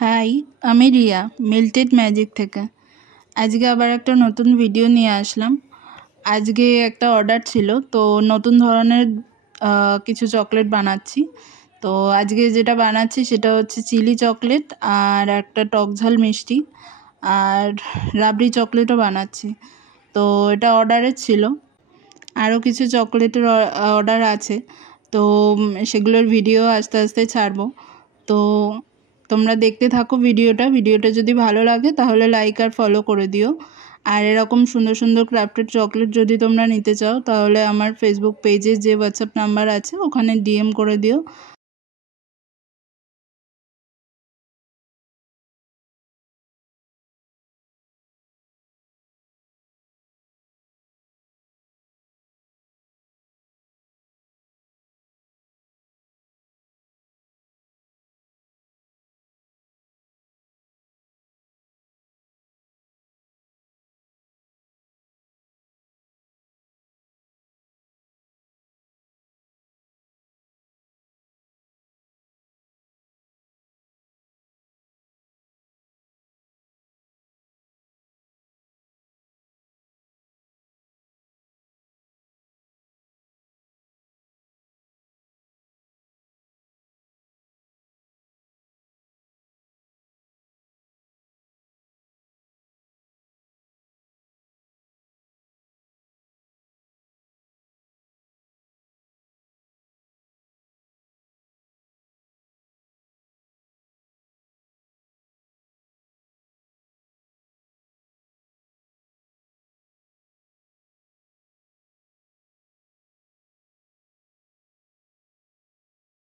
High, আমি Riya melted magic থেকে। আজকে আবার একটা নতুন ভিডিও নিয়ে আসলাম। আজকে একটা অর্ডার ছিল, তো নতুন ধরনের কিছু চকলেট বানাচ্ছি। তো আজকে যেটা বানাচ্ছি সেটা হচ্ছে চিলি চকলেট আর একটা টকঝাল মিষ্টি আর রাবড়ি চকলেটও বানাচ্ছি। তো এটা অর্ডারের ছিল, আরও কিছু চকলেটের অর্ডার আছে। তো সেগুলোর ভিডিও আস্তে আস্তে ছাড়বো। তো তোমরা দেখতে থাকো ভিডিওটা যদি ভালো লাগে তাহলে লাইক আর ফলো করে দিও। আর এরকম সুন্দর সুন্দর ক্রাফটেড চকলেট যদি তোমরা নিতে চাও তাহলে আমার ফেসবুক পেজে যে হোয়াটসঅ্যাপ নাম্বার আছে ওখানে ডিএম করে দিও।